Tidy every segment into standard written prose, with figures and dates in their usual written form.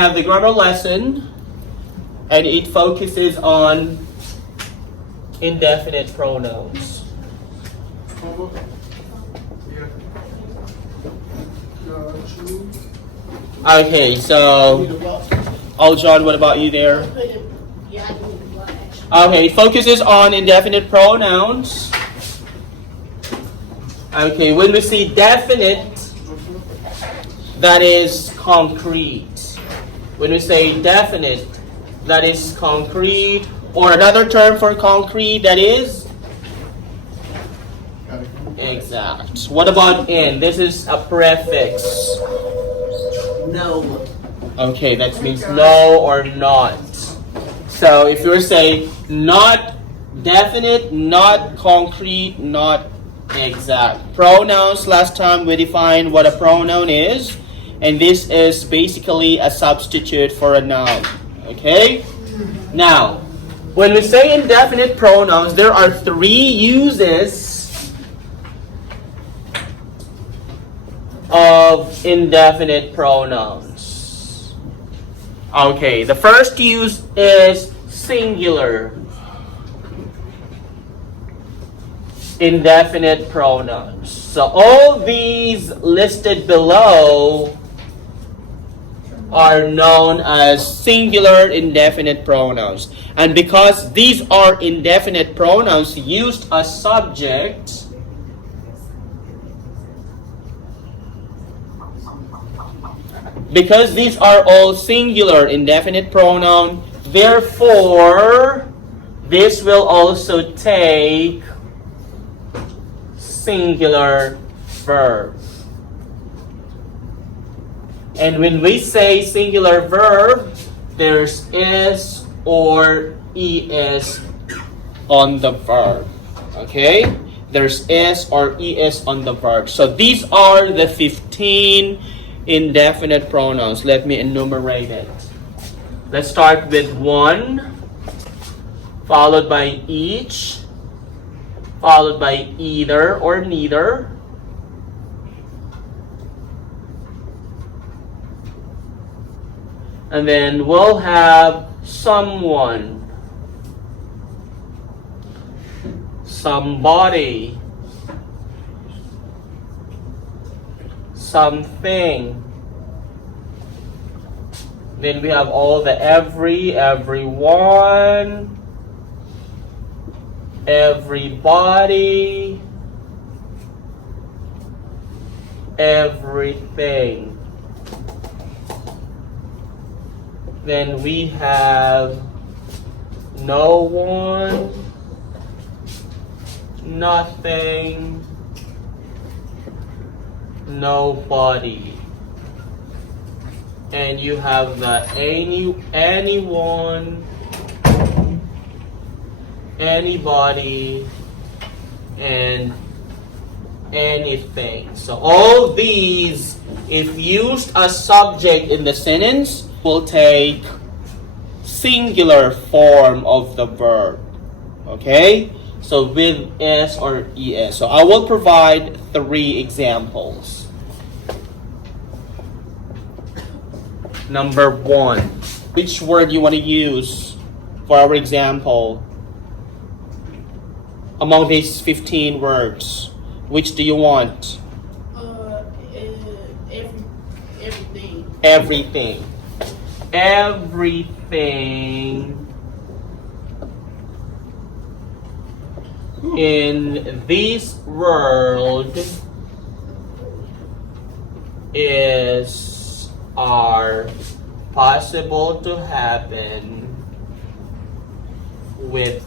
have the grammar lesson, and it focuses on indefinite pronouns. Okay, so, John, what about you there? Okay, it focuses on indefinite pronouns. Okay, when we see definite, that is concrete. When we say definite, that is concrete. Or another term for concrete, that is exact. What about in? This is a prefix. No. Okay, that means no or not. So if you say not definite, not concrete, not exact. Pronouns, last time we defined what a pronoun is. And this is basically a substitute for a noun. Okay? Now, when we say indefinite pronouns, there are three uses of indefinite pronouns. Okay, the first use is singular indefinite pronouns. So all these listed below are known as singular indefinite pronouns. And because these are indefinite pronouns used as subject, because these are all singular indefinite pronoun, therefore, this will also take singular verb. And when we say singular verb, there's is or es on the verb. Okay? There's is or es on the verb. So these are the 15 indefinite pronouns. Let me enumerate it. Let's start with one, followed by each, followed by either or neither, and then we'll have someone, somebody, something. Then we have all the every, everyone, everybody, everything. Then we have no one, nothing, nobody. And you have the anyone, anybody, and anything. So all these, if used as subject in the sentence, will take singular form of the verb. Okay? So with is or es. So I will provide 3 examples. Number 1. Which word you want to use for our example? Among these 15 words, which do you want? Everything. Everything. Everything in this world is are possible to happen with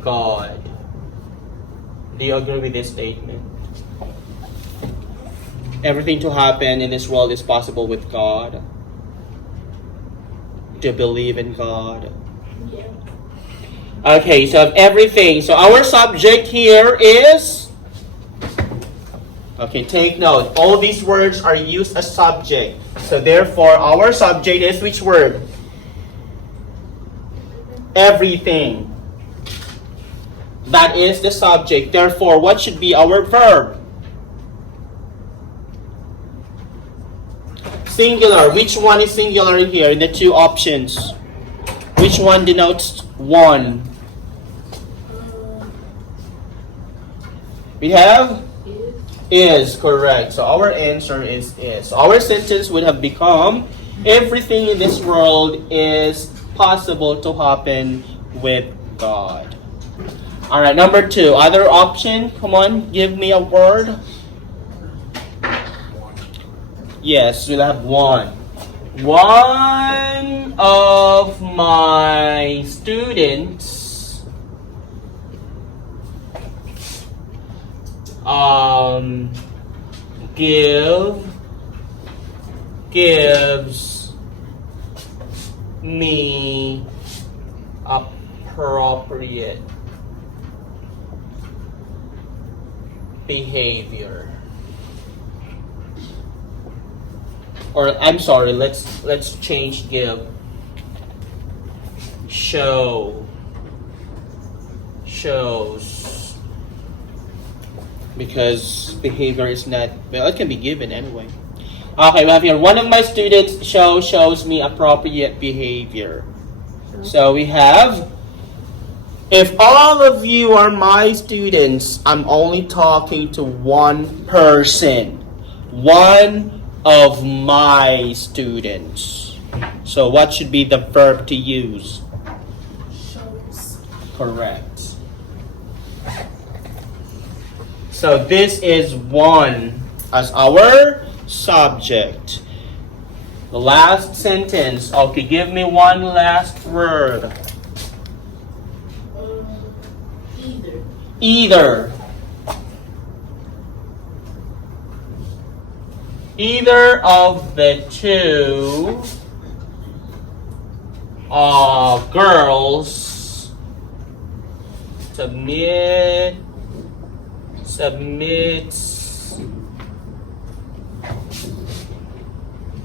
God. Do you agree with this statement? Everything to happen in this world is possible with God. To believe in God. Yeah. Okay, so everything. So our subject here is... Okay, take note. All these words are used as subject. So therefore, our subject is which word? Everything. That is the subject. Therefore, what should be our verb? Singular. Which one is singular in here in the two options? Which one denotes one? We have is correct. So our answer is. So our sentence would have become everything in this world is possible to happen with God. Alright, number 2. Other option. Come on, give me a word. Yes, we'll have one. One of my students gives me appropriate behavior. Or I'm sorry, let's change give. Shows. Because behavior is not, well, it can be given anyway. Okay, we have here, one of my students shows me appropriate behavior. So we have, if all of you are my students, I'm only talking to one person. One of my students. So what should be the verb to use? Shows. Correct. So this is one as our subject. The last sentence. Okay, give me one last word. Either. Either of the two girls submits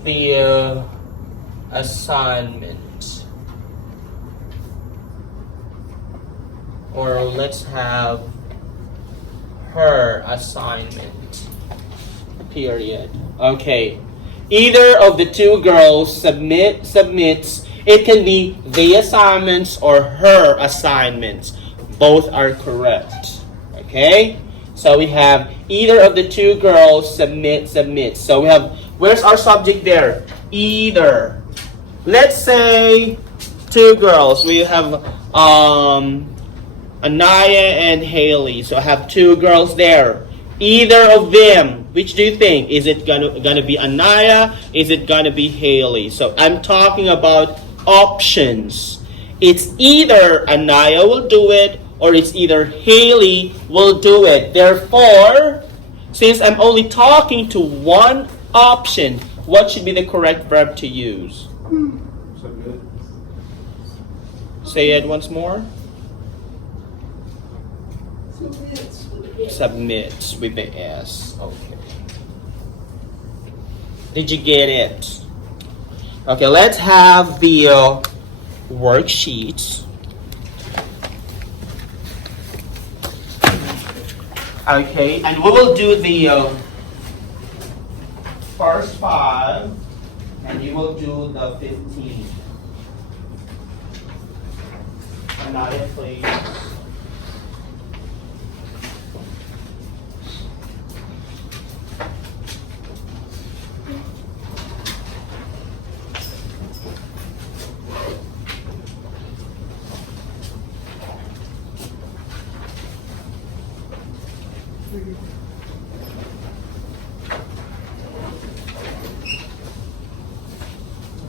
the assignment. Or let's have her assignment. Period. Okay. Either of the two girls submits. It can be the assignments or her assignments. Both are correct. Okay? So we have either of the two girls submits. So we have, where's our subject there? Either. Let's say two girls. We have Anaya and Haley. So I have two girls there. Either of them. Which do you think? Is it gonna be Anaya? Is it gonna be Haley? So I'm talking about options. It's either Anaya will do it or it's either Haley will do it. Therefore, since I'm only talking to one option, what should be the correct verb to use? Submit. Say it once more. Submits with the S. Okay. Did you get it? Okay, let's have the worksheets. Okay, and we will do the first 5, and you will do the 15. Another, please.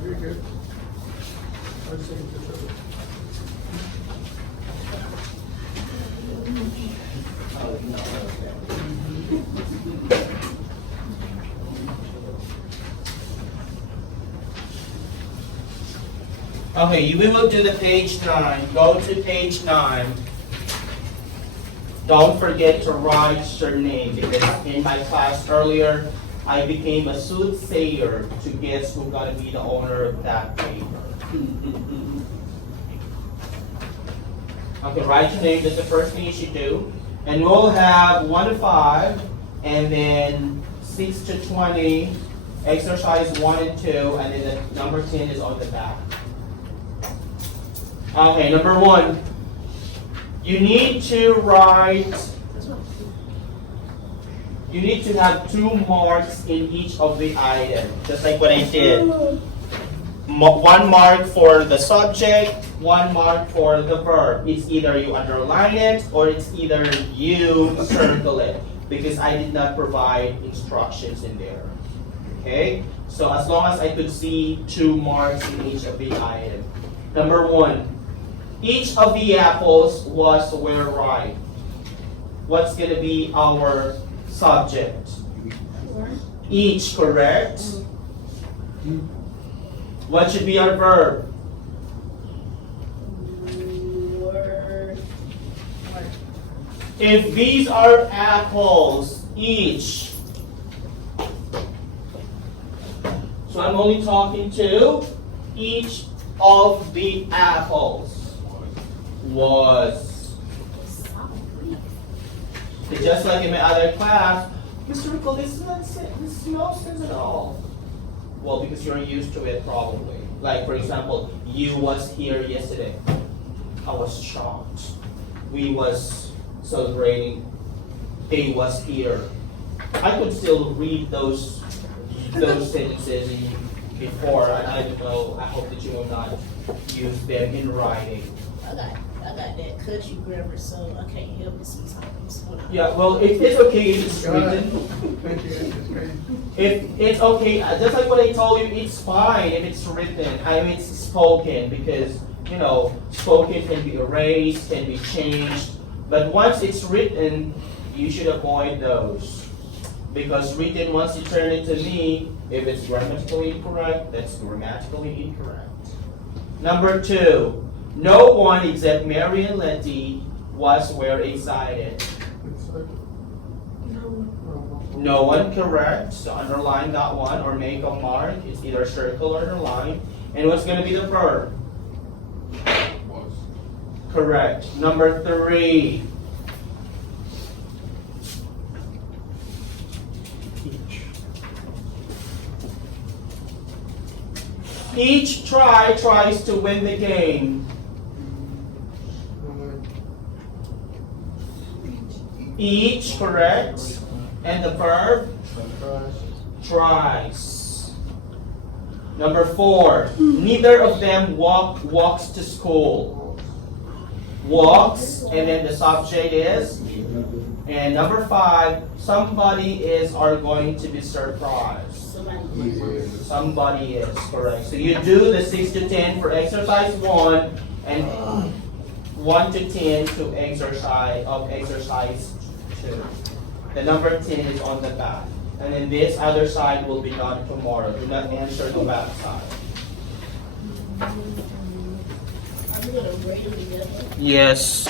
Very good. I was thinking this other. Okay, we will do the page 9. Go to page 9. Don't forget to write your name because in my class earlier, I became a soothsayer to guess who's gonna be the owner of that paper. Okay, write your name. That's the first thing you should do. And we'll have 1 to 5, and then 6 to 20, exercise 1 and 2, and then the number 10 is on the back. Okay, number 1. You need to write, you need to have 2 marks in each of the items, just like what I did. 1 mark for the subject, 1 mark for the verb. It's either you underline it or it's either you circle it, because I did not provide instructions in there. Okay? So as long as I could see 2 marks in each of the items. Number 1, each of the apples was where right. What's going to be our subject? Each, correct? What should be our verb? If these are apples, each. So I'm only talking to each of the apples. Was. It's just like in my other class, Mr. Rico, this is no sense at all. Well, because you're used to it probably. Like for example, you was here yesterday. I was shocked. We was celebrating. They was here. I could still read those sentences before, and I don't know. I hope that you will not use them in writing. I got that country grammar, so I can't help it sometimes. Yeah, well, it's okay if it's written. If it's okay, just like what I told you, it's fine if it's written. I mean, it's spoken, because you know, spoken can be erased, can be changed. But once it's written, you should avoid those, because written, once you turn it to me, if it's grammatically incorrect, that's grammatically incorrect. Number 2. No one except Mary and Letty was where excited. No one, correct. So underline that one or make a mark. It's either circle or underline. And what's going to be the verb? Was. Correct. Number 3. Each tries to win the game. Each, correct. And the verb? Tries. Number 4. Neither of them walks to school. Walks, and then the subject is. And number 5. Somebody are going to be surprised. Somebody is, correct. So you do the 6 to 10 for exercise 1 and 1 to 10 to exercise 2. The number 10 is on the back. And then this other side will be done tomorrow. Do not answer the back side. I'm going to rate them together. Yes.